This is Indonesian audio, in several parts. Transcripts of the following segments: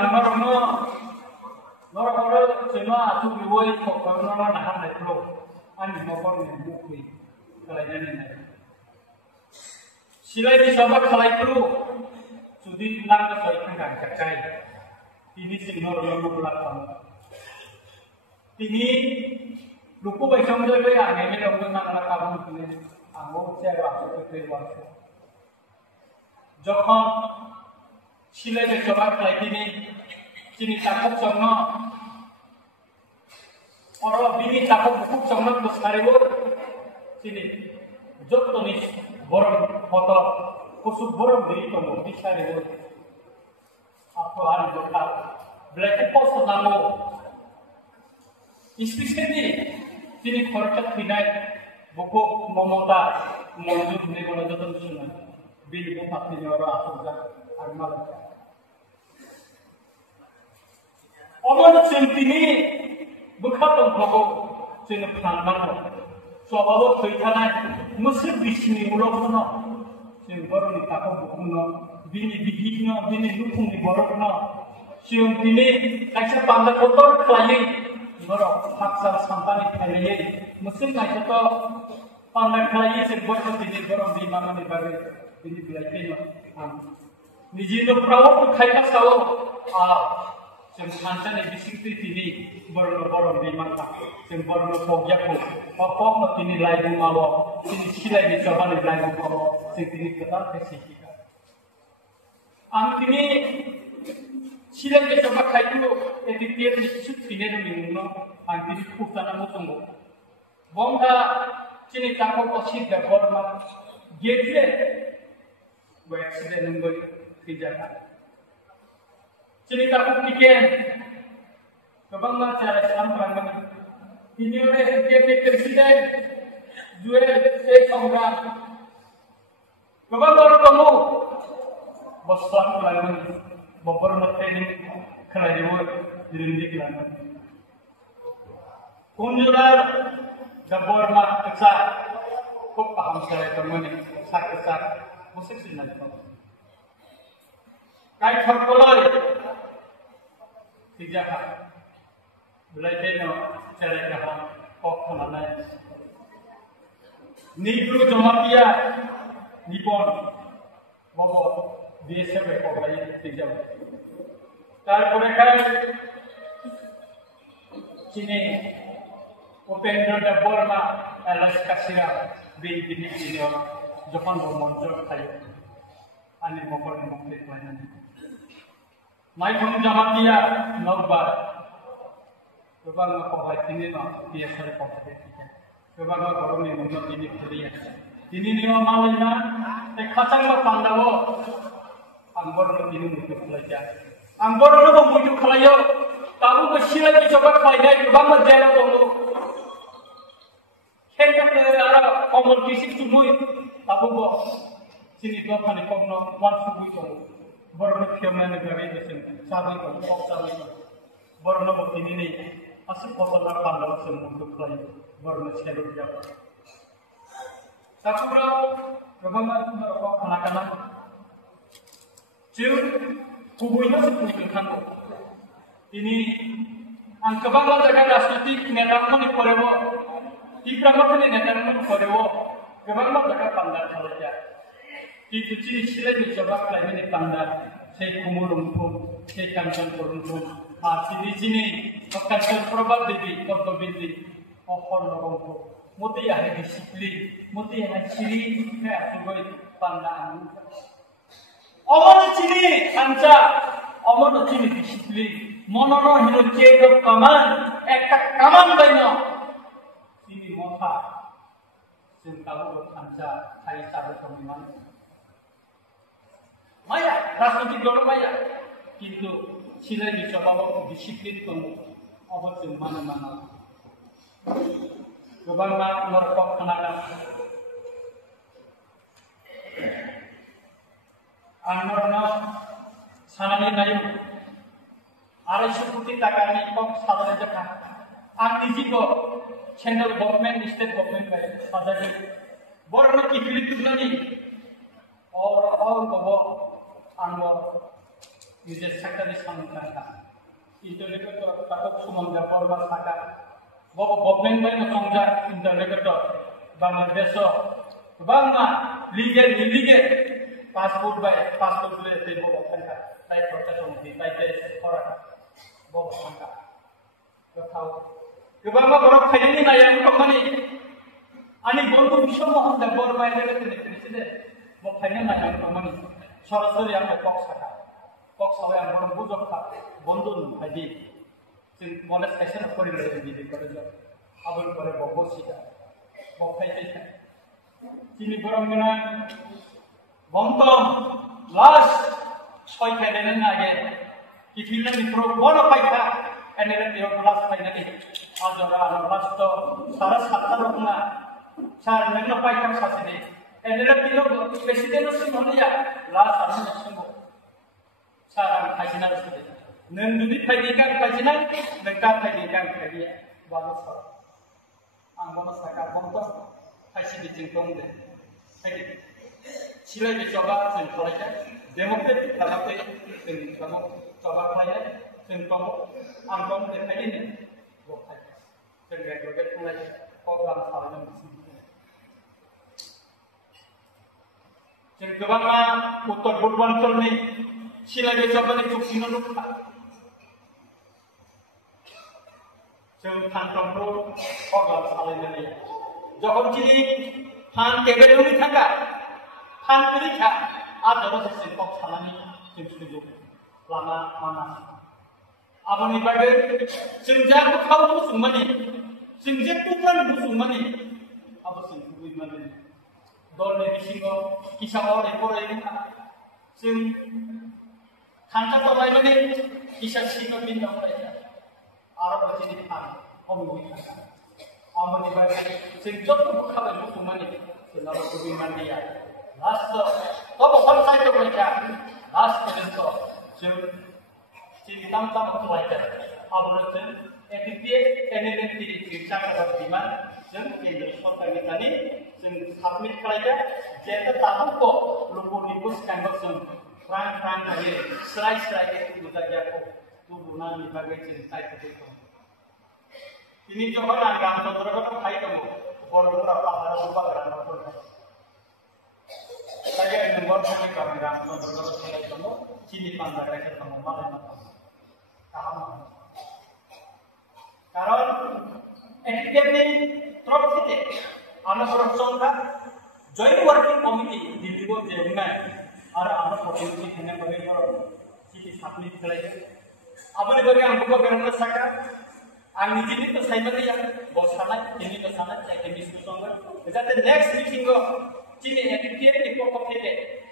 angmarno norokoro cuma atu biwoi kokorno nahan netlo ani mokor ni bukui kalainya ni silai di coba kalai perlu sudi lang ke soi kan kacai ini sinor yang belakang ini luku baik sama dia ya ini dia udah nak kamu ini anggo cewek aku keluar যখন সিলেটে সবার খাইদিনি চিনি তাকক সঙ্গ অর বিনি তাকক খুব সঙ্গ বসারিব চিনি যতনি বরং হত পশু বরং দেরি কম বিসারিব আপো আর জোটা ব্ল্যাকে পোস্ট নামো স্পেশালি চিনি খরচা থিনাই বকো মমতা মঞ্জুর নেগণ যতন শুনে Bilbo pasti orang Afrika Armal. Orang sentini bukan pengkau seni pengalaman. Soalnya kaitannya mesti bisnis mulai mana. Seni baru ni takut bukunya, bini bihitnya, bini nukung ni baru mana. Sentini kaisa pandai kotor klien, baru haksan sampai klien. Mesti kaisa tu pandai klien seni baru bini baru bini mana ni baru. Ini belajarnya, nijino perahu tu kaya sawo, semacam ni bising tu ini baru di mana, sem baru pogya pun, apa mati ni lagi malu, ini silai ni coba ni lagi malu, sem ini kita kesihika. Ini silai ni coba kaya tu, editian ni sudah final minum, ini kucana musuh. Bangga cini takut posisi berkorban, jadi accident number 3 jaka. Cerita kukian, kebang macam Islam perang ini oleh dia presiden jual orang. Kebang baru kamu boslan perang bobor training kerajaan dirindik lagi. Kunjular dapur mak kecak, kok paham saya teman ini kecak. Musik sih nanti kau. Kait terkoloi, tiga kali. Belajar no cara kah kok mana? Nipru jamatia, nipon, bobo biasa berkobay tiga. Tarpore kan, sini upendra dapur ma alas kasira bin ini Jepang bermuncul kayu, ane mokor mokor lainnya. Mai pun zaman dia normal, Jepang mokor ini mah biasa mokor kita. Jepang mokor ini muncul ini berian. Ini ni orang mana? Kacang berpandawo, anggur ini muncul belajar. Anggur itu muncul kelayo, tahu bersilat dicoba kelajai, Jepang berjalan dulu. Kita ada kompetisi semua. Abu bos, sini dua kali komno, one subuh itu, baru nak kiamat negara itu sendiri, sahaja itu, kok sahaja itu, baru nak buat ini ni, asal kotor nak pandang semua untuk lain, baru nak cari jawab. Satu berapa, berapa berapa kanak-kanak, cium, kubunya sepuluh kan, ini, angka bangga jaga rasmati, nenek mana korewo, tiga macam ni nenek mana korewo. Kebanyakan mereka pandai saja. Itu ciri sila di coba kalian ini pandai. Saya kumulungkum, saya kancan kurungkum. Sini kancan probat devi, kordo binti, ohor lorongkum. Muti ada disiplin, muti ada ciri kayak sebagai pandaan. Omong ciri kanca, omong ciri disiplin. Monono hidup cedok kaman, ekak kaman banyak. Sini mota. Sengkalu kanca hari Sabtu kemarin. Maya, rasanya tidak maya. কিন্তু sila dicoba waktu disiplin kamu, apa tu mana-mana. Kebanyakan merokok kenakan. Anorno sananya nayu. Ada seperti takkan kok salah jaga. Arti jiko channel government, state government का साझा कर बोरना की फिलिप तुलनी और बाबा अनवर নিজের সেক্টরে সংখ্যা ইন্টারনেটের কাটক সুমন্দর পর্বত থাকা বব গভর্নমেন্ট বাই সংখ্যা ইন্টারনেটের Bangladesh Bangla legal illegal passport by passport গুলো তে বব সংখ্যা তাই খরচা সমিতি তাই করা বব সংখ্যা কথাও गोबां बरफ खायनि नायाव खामानि आंनि बंधु विश्व महन बर बायदे बेनिफ्राय बो खायनि नायाव खामानि सरासरि आं पक्ष सावे आं बरफ बुजखा बंधु बायदि जों मलेज खायसेन फरिले बिदि कलेज आबुल करे बबो सिदा बखायते दिनै बरफ गना बंतम लास्ट सय खायदेन नागे किथिलनि प्रो बनो फायखा एनेरे दियो लास्ट फायनानि आजरा लास्ट सारा सातटा रखना सार नोंनो फायखा सासेदि एनेरे दियो प्रेसिडेन्ट सिमहनिया लास्ट आरो नसिमबो सार आं खायसिना सदि नों जुदि फायदिका खायसिना नों का फायदिका खायदिया बानो सार आं बनो साका बंतो खायसिदि जों दंदे फायदि सिलाय बिजबा जों फरायसा डेमोक्रेटिक लामाखै जों खालामो जबा खालायनाय जों दङ आं दं देखायनो बखाय जों रेगुलेट खालामनाय प्रग्राम खालामनो जों गोबाङा उत्तर पूर्वाञ्चलनि सिलाय बिजबानि चुक्तिनो लुखा जों फानफ्रोमबो प्रग्राम खालामनानै যখন তিনি ফান টেবিলनि थाखाय फान परीक्षा आजरा सेसिन पक्ष खालामनि जों सुजुग लामा माना आबनि बागै जों जा खाव बुसुंमानि जों जे पुत्रान बुसुंमानि आबसिन बुइमानि दलनि बिसिङाव किसाङाव रेकर्डिं जों खान्था तलायमानि किसा सिङाव बिनदावलाय आरो बायदि फान हमबुइ थाखा आबनि बागै जों जत्तो खाबाय बुसुंमानि जोंनाव बुइमानिया लास्ट तब पन्सायत बयका लास्ट पर्यन्त जों चिन्ताम ताम खालायदों आबरजों एटिपि एनएलएनटि जागार बिमान जों केन्द्र सरकारनिफ्राय जों साबमिट खालायदों जेता दाबो लोगोनि बुसकांगो जों फ्रां गायो स्राय बुजायाखौ गुबुनानि बागै जों सायख'दों दिनै जखन आं रामचन्द्रखौ खायदों बर'फोरा पाहाराव बागानफोर saya nomor kami Rampondoro selai kamu sini pandai kamu malam kamu karon ini trop kita anak bersongka joint working committee di luar jauhnya ada anak potensi hanya bagi orang sini submit selai apa ni bagi angkuh kerana saka angin ini tu saya mesti yang bos sana ini tu sana saya kini susongga jadi next meeting go Cini etiket di pokok ini,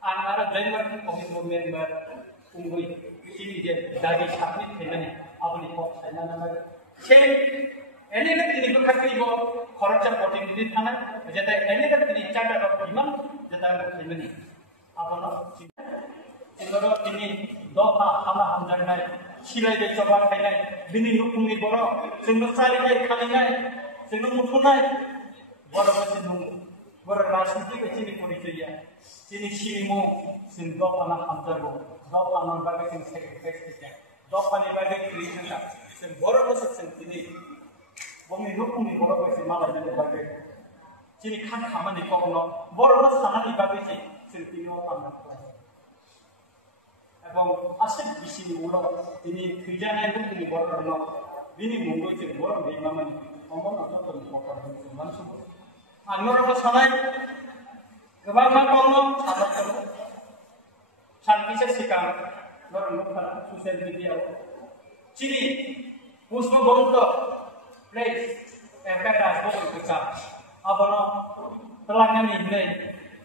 antara driver komitmen member unggul cini je dari submit ini, apa ni pokok saya nama. Cini ini kini bukan kini khorcha voting di sana, jadi ini kini cara dok imam, jadi dok ini, apa no? Cini kini doa hama hamzanai, silai de coba kainai, bini nukung ni boro, cini sari de kainai, cini mutunai, boro masih nunggu. Berrasidi ke sini politik sini sinimu sin dopana hamzago dopana bagai sin sekretariat dopana bagai kritika sin borok sin sini bumi hukum ni borok sin malah ni bagai sini kan kamani kono borok sana ni bagai sin tino kamana এবং আসে বেশি উলো তিনি ফিজানাই তিনি বড় ন বিনি মুঙ্গই যে বড় বেমামানি অমন যত পকর মানুষ आंनोरबो सानाय गोबां मा दङ साबाखौ सानपिसे सिगां नरनफोरा ससियेल मिडियायाव चिनि पुष्प बंत प्लेस एफएरा बंतका आबनो तलांनि नै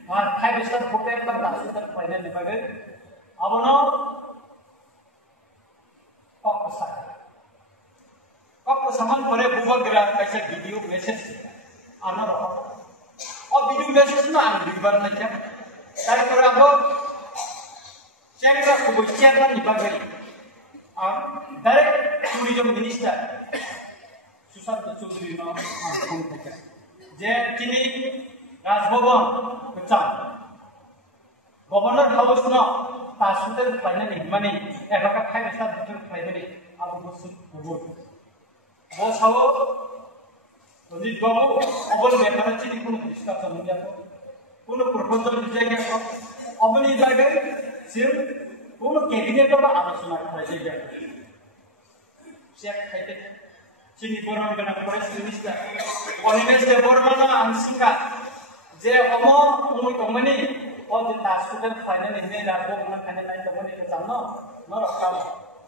मा फाइभ स्टार होटेल बा दासिम फायनानै बागै आबनो कक सामान परे बुबग्रा कैसे भिडियो मेसेज आना रहा और वीडियो मैसेज में आने दिखबार नहीं क्या ताकि पर आपको चेंगा को चेंगा निभागे direct tourism minister Sushant Chaudhary नो आंखों तक जे चिनी राजभवन कच्चा गवर्नर हाउस नो तासुतेल फाइनली माने एबाका फाइनासा दुटेल फाइनली आबो बसु बबो बसावो रंजित बाबू अबल मेथाना चिनि कोनो डिस्काशन मुयाको कोनो प्रपोजल दिजायगा अबनि जायगा जों कोनो कैबिनेट बा आलोचना खालायजायगा चेक खायते चिनि बरन गना फरेस्ट मिनिस्टार अनिमेश देबबर्मा आंसिका जे अमो उमुय तमनि अ जे तासुतेल फाइनली ने लाबो मन खाने नाय तमनि के जानो न रखा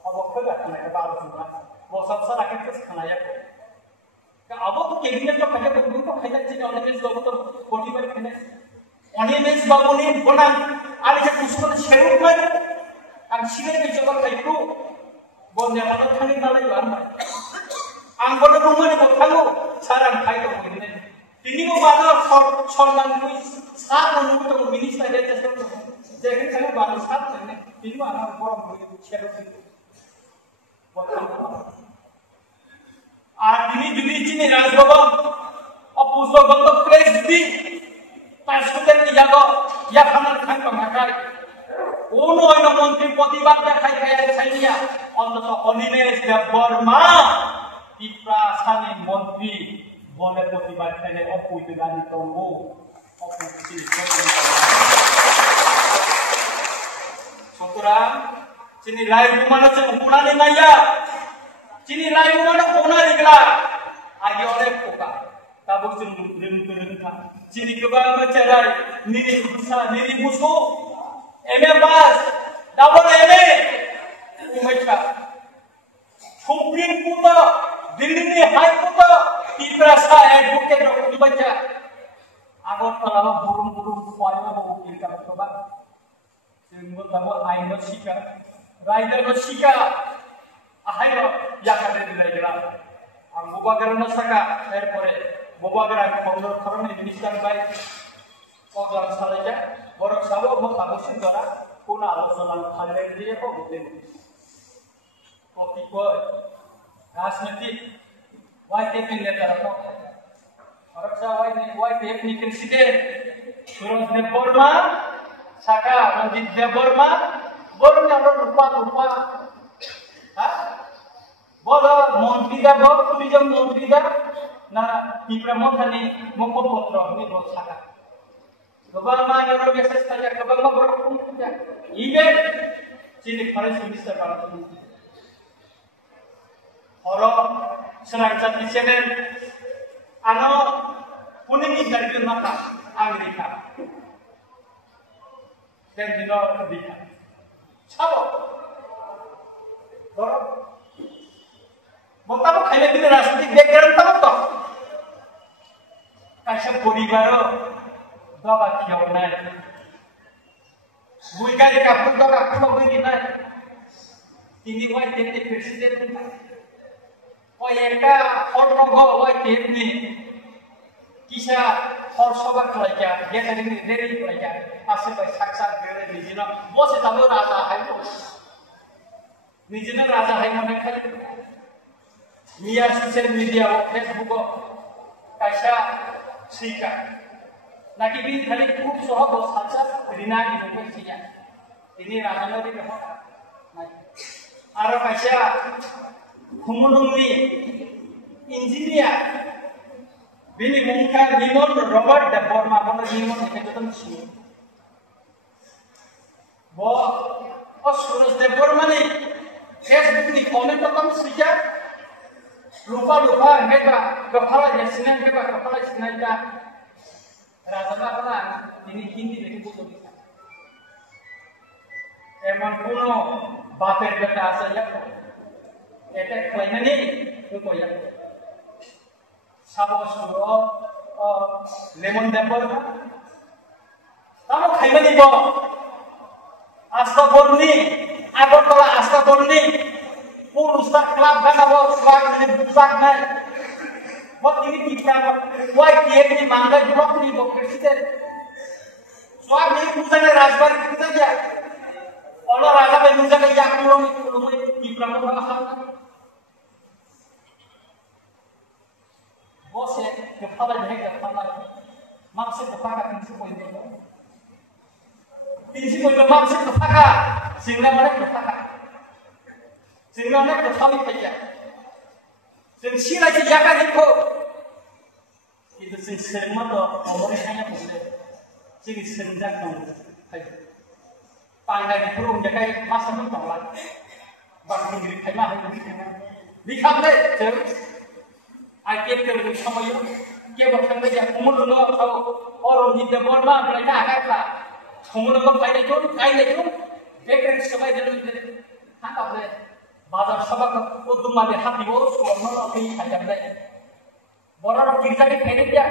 अब खगा खानाय बा आलोचना बसब सरा के खानाया अब तो कैबिनेट तो खाया तो उनको खाया चाहिए अनिमेश बाबू तो 40 बार खाने अनिमेश बाबू ने बना आले जे कुछ शेरू कर आं सिले बे जबा खायखौ बन्ने मानो थांनि नालाय आं आं बनो बुंमोन बथांगौ सारां खाय तो होइने तिनिबो बादर सनमान कुइ सा मनु तो मिनिस्टार दे जस्तो जेखन खानो बानो सात ने तिनिबो आं गरम होइ शेरू बथांगौ আর তিনি যদি চিনি রাজভবন অপুষ্পগত প্লেস দি তার সাথে ইয়াগ ইয়া খানার খান মাকাই কোন অন্য মন্ত্রী প্রতিবাদ দেখাই খাইয়া অন্তত অনিমেষ দেববর্মা ত্রিপ্রাসানী মন্ত্রী বলে প্রতিবাদ খাইলে অপুইদানি তঙ্গো অপুষ্টি সুতরাং চিনি লাইভ মানুষের উপনানি Naiya Cini layu mana kona digla, agi oleh koka, tabuk cenderung kan. Cini kebang bercerai, niri musuh, MA pass, double MA, umaca. Supreme Court, Delhi ni High Court, Tiprasa advocate rok umaca. Agar kalau burung poin mau kita coba, sehingga tahu aino sika, rider sika. Ahayo yakade dilaigala ang bobagara saka erpore bobagara kongdor kharoni minister bai koglan salaja borok sabo mo kabusin dora kuna alochona khale diye ko guten kotipoi rajnitik YTP netar ko borok sa YTP ni presiden Suraj Deborma saka Ranjit Deborma borok nyalo rupa बोलो मंत्री दा बोल टूरिज्म मंत्री दा ना तिप्रा मथानी मुखपत्र नि रसाका गोबां मानर मेसेज थाया गोबां बरखुम थाया इभेन चिनि फरेस्ट मिनिस्टार बारत हरो सरांजाति चेनेल आनो पुनिनि जारगोन माका आमेरिका देन दिनो दिखा छाबो बरो Mota kaya din राजनीतिक बैकग्राउंड तब तो कैसे परिवार दबा किया ना बुइका के कापुर दबा कुलो बुइ ना तिनी वाई तेते प्रेसिडेंट और एका और नगो वाई तेतनी किसा और सभा खलाया गेटरिंग रेडी खलाया आसे भाई साक्षात गेरे निजिना बसे तबो राजा है निजिना राजा है मने खाली Mia social media o Facebook o kaisa sika lagi bin khali खूब soho bo sacha rina ni ko sia ini rajana di ko nai aro kaisa khumudungni engineer bini mungka limon Robert Deborma bono limon eketon si bo o Suraj Deborma ni Facebook ni comment tam sika lupa mereka kepala jasinan mereka kepala jasinan kita rasanya apa ini Hindi itu butuh bisa emang kuno baper kita asal ya kita klaimnya nih itu ya sabos dulu lemon dapur kamu klaimnya nih bo asta borni agar kalau asta borni Purusak klub kan apa swag ni busak na. Buat ini kita why dia ni mangga jawab ni bo presiden. Swag ni busak na rajbar kita aja. Allah raja pe busak ya kulo ni kita mo asal. Bos ya kepala jahe kepala. Maksud kepala kan semua itu. Tingsi punya maksud ketaka, sehingga mana ketaka, sehingga mana ketahui saja. Sehingga lagi jaga itu sehingga mana orang hanya boleh, sehingga senjak dong. Pangai di burung jaga masa pun tolak, bangkit diri kemah dikhamle, terus, akhir terus sama itu, kita bertemu dia umur dulu atau orang di depan mah mereka agak lah. Kemudian kau kaya itu, ekor sebagai dalam itu, apa boleh? Bazar sebab untuk melihat hati bos, orang lebih kaya boleh. Orang kita ni kaya dia,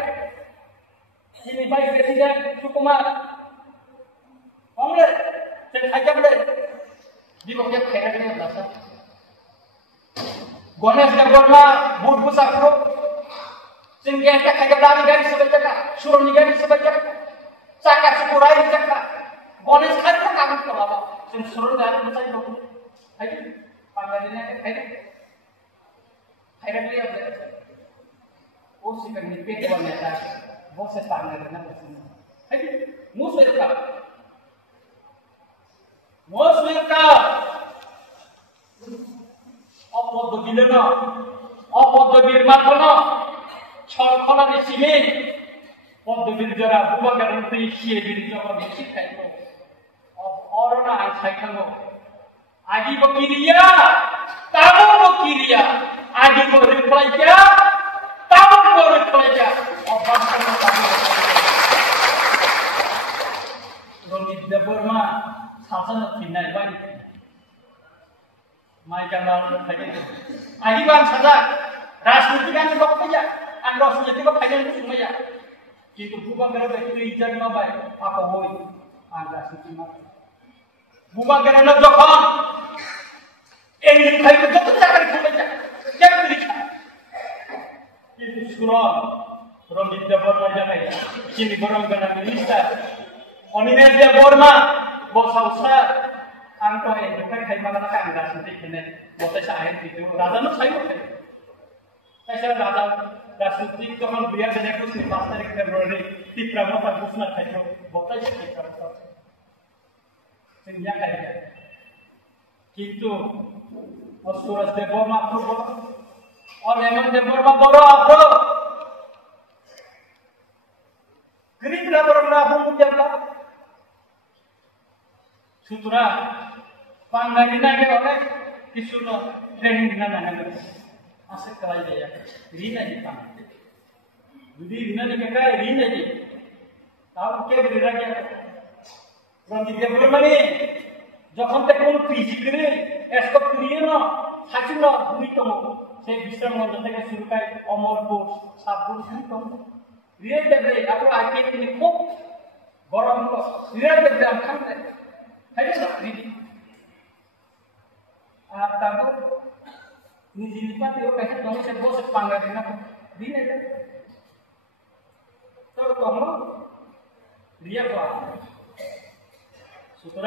ini baik presiden Sukumar, orang le, kaya boleh. Di bawah kaya dia berasa. Ganesh Gagorma, Bud Busakro, sehingga kaya berani gari sebagai suruh gari sebagai. Cakap sepurai cakap, boleh sekali tak kamu kelapa, sesuatu dalam masa itu, ayo, panggilannya ayo dia berada, oh si keripik wanita, bos panggilannya bersama, ayo, mus mereka, apa dobilena, apa dobil matana, charcoal di sini. পদ্মবিদ যারা বুবাগার মধ্যে শিয়ে দিন যখন শিক্ষাইত অরণা আর খাইখানো আগিব কিরিয়া তাবব কিরিয়া আগিব রিপ্লাইকা তাবব রিপ্লাইকা রঞ্জিত দেববর্মা শাসন ফিনাই বাড়ি মাইকান্ডার থাকে আগিবান সাজা রাজনীতি গান বক্তব্য আর রাজনীতি ফাইনাল সময় কিন্তু বুবাগার ব্যক্তি ইজার না ভাই আপা হই আর রাজনীতি না বুবাগার না যখন এই খাইতে যত টাকা খুলে যায় কেমন লিখা কিন্তু শুনুন রঞ্জিত দেববর্মা জানাই চিনি গরম গানা মিনিস্টার অনিমেষ দেববর্মা বসাও স্যার আং তো এই দোকান খাইমালা না কাং রাজনীতি খেনে বসে সাহেব দিতে রাজানো ছাইব খাই তাই রাজা রাজনীতি যখন 2021 5 তারিখ ফেব্রুয়ারি তীব্রমতা ঘোষণা খাইল বতাইছে তীব্রমতা সিংহা খাইল কিন্তু অসুরাজ দেববর্মা প্রভু অনেমন দেববর্মা বড় আপো গরিব লাবররা বুঝালা সুতরাং বাঙালি নাগে অনেক কিছু ট্রেনিং না জানা asal kelai dia, rina di tangan. Jadi rina ni kaya rina je. Tahu ke berira dia? Orang dia berapa ni? Jangan tak kau PG kere, esok kriya na, hati na bui tomo. Saya bisa menjadi surukai omor bos, sabun bui tomo. Rina dia beri, aku aje ini kok, gorong kok. Rina dia beri angkat ni, hari tak rina. Tahu ni jilid itu kayak kamu sebut sepanggalan apa? Dia ada. Tahu kamu dia apa? Sutra